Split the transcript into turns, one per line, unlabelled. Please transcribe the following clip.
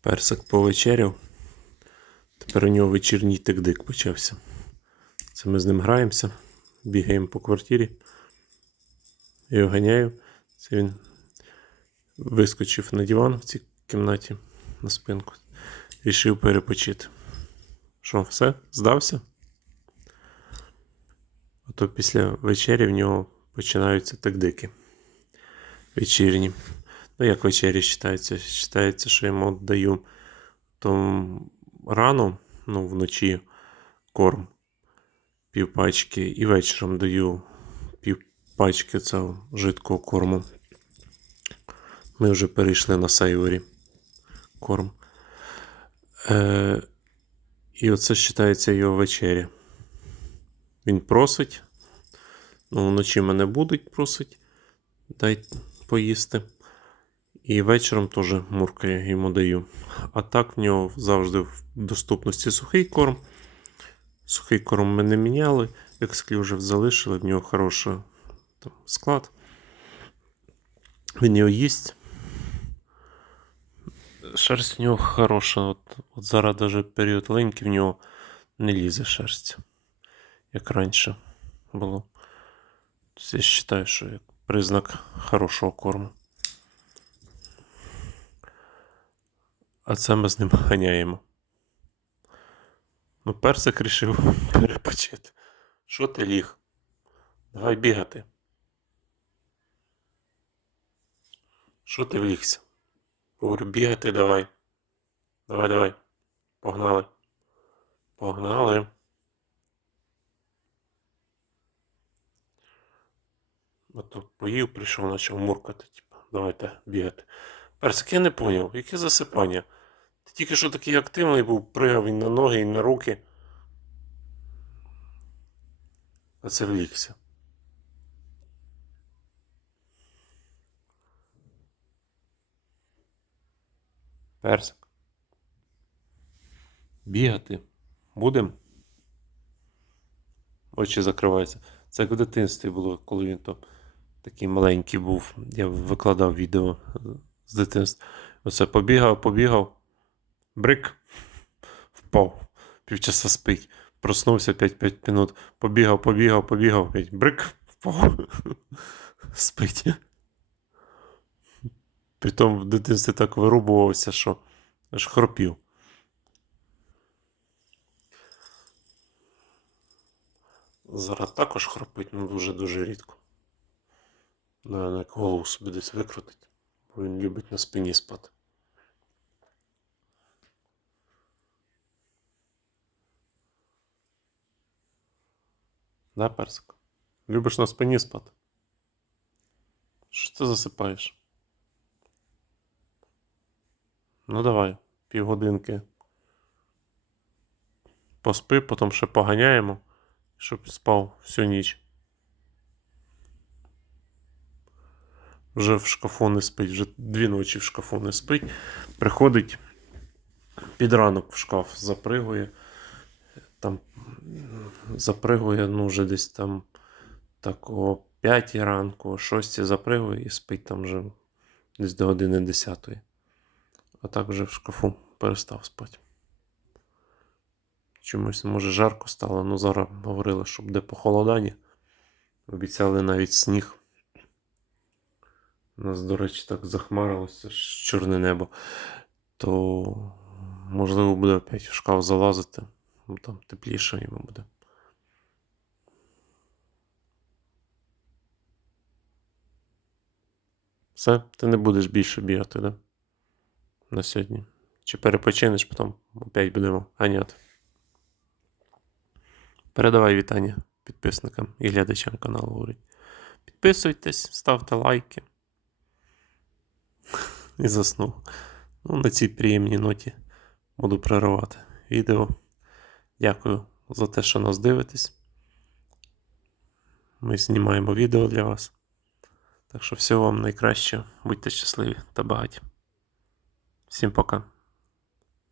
Персик повечеряв. Тепер у нього вечірній тик-дик почався. Це ми з ним граємося, бігаємо по квартирі. Я його ганяю. Це він вискочив на диван в цій кімнаті на спинку. Рішив перепочити. Що, все? Здався? А то після вечері в нього починаються тик-дики. Вечірні. Ну, як вечері вважається? Вважається, що йому даю то рано, ну, вночі корм півпачки, і вечором даю півпачки цього жидкого корму. Ми вже перейшли на сайорі корм. Е, і оце вважається його вечеря. Він просить. Ну, вночі мене будуть просить. Дай поїсти. І вечором теж муркає йому даю. А так в нього завжди в доступності сухий корм. Сухий корм ми не міняли, ексклюжив залишили, в нього хороший там, склад. Він його їсть. Шерсть в нього хороша. От, от зараз навіть період леньки в нього не лізе шерсть, як раніше було. Тобто Я вважаю, що як признак хорошого корму. А це ми з ним ганяємо. Ну, персик рішив перепочити. Що ти ліг? Давай бігати. Що ти влігся? Говорю, бігати давай. Давай, давай. Погнали. Погнали. А то поїв, прийшов, почав муркати. Типу, давайте бігати. Персик, я не поняв, яке засипання? Тільки що такий активний був, пригав і на ноги, і на руки. А це влікся. Персик. Бігати. Будем? Очі закриваються. Це як в дитинстві було, коли він то такий маленький був. Я викладав відео з дитинства. Оце побігав, побігав. Брик. Впав. Півчаса спить. Проснувся 5-5 минут. Побігав, побігав, побігав. Брик. Впав. Спить. Притом в дитинстві так вирубувався, що аж хропів. Зараз також хропить, ну дуже-дуже рідко. Як голову собі десь викрутить, бо він любить на спині спати. Да, персик? Любиш на спині спати? Що ти засипаєш? Ну давай, півгодинки. Поспи, потім ще поганяємо, щоб спав всю ніч. Вже в шкафу не спить, вже дві ночі в шкафу не спить. Приходить під ранок в шкаф, запригує. Там запригує, ну, вже десь там так о 5 ранку, о 6 запригує і спить там вже десь до години 10. А так вже в шкафу перестав спати. Чомусь, може, жарко стало, ну зараз говорили, що буде похолодання. Обіцяли навіть сніг. У нас, до речі, так захмарилося чорне небо. То можливо буде опять в шкаф залазити. Ну, там тепліше йому буде. Все, ти не будеш більше бігати, да? На сьогодні. Чи перепочинеш, потім опять будемо ганяти. Передавай вітання підписникам і глядачам каналу говорить. Підписуйтесь, ставте лайки. І заснув. Ну, на цій приємній ноті буду переривати відео. Дякую за те, що нас дивитесь. Ми знімаємо відео для вас. Так що всього вам найкраще. Будьте щасливі та багаті. Всім пока.